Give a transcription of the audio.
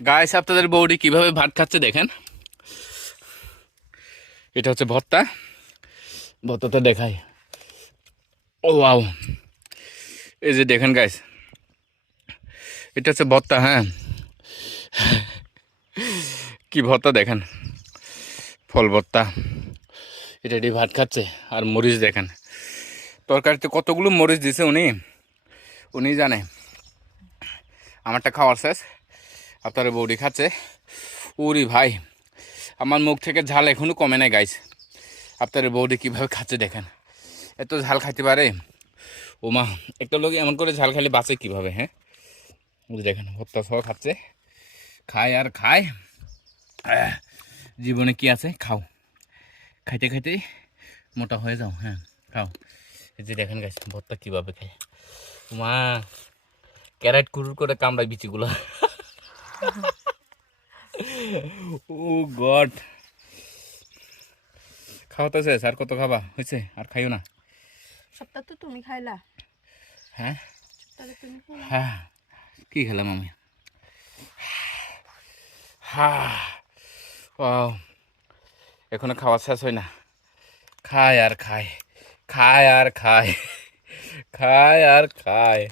Guys আপনাদের বৌদি কিভাবে ভাত খাচ্ছে দেখেন। এটা হচ্ছে ভর্তা, ভর্তাতে দেখাই। ও ওয়াও, এই যে দেখেন গাইস, এটা হচ্ছে ভর্তা। হ্যাঁ, কি ভর্তা দেখেন, ফল ভর্তা। এটা দিয়ে ভাত খাচ্ছে। আর মরিচ দেখেন, তরকারিতে কতগুলো মরিচ দিছে উনি, উনি জানে। আমারটা খাওয়ার শেষ, আপনার বৌদি খাচ্ছে। উরি ভাই, আমার মুখ থেকে ঝাল এখনো কমে নাই গাইস। আপনার বৌদি কিভাবে খাচ্ছে দেখেন, এত ঝাল খাইতে পারে। ওমা, একটা লোক এমন করে ঝাল খাইলে বাঁচে কিভাবে? হ্যাঁ, এই যে দেখেন ভর্তা সহ খাচ্ছে, খায় আর খায়। জীবনে কি আছে, খাও, খাইতে খাইতে মোটা হয়ে যাও। হ্যাঁ, খাও। এই যে দেখেন গাইস ভর্তা কিভাবে খায়। মা, ক্যারেট কুরুর করে কামড়ায় বিচিগুলো। ও গড, খাওয়াতে শেষ, আর কত খাবা? হয়েছে, আর খাইও না। সপ্তাহ তো তুমি খাইলা। হ্যাঁ সপ্তাহে তুমি খাইলা। হ্যাঁ, কি খেলাম আমি? হ্যাঁ, ও, এখনো খাওয়া শেষ হয় না। খায় আর খায়, খায় আর খায়, খায় আর খায়।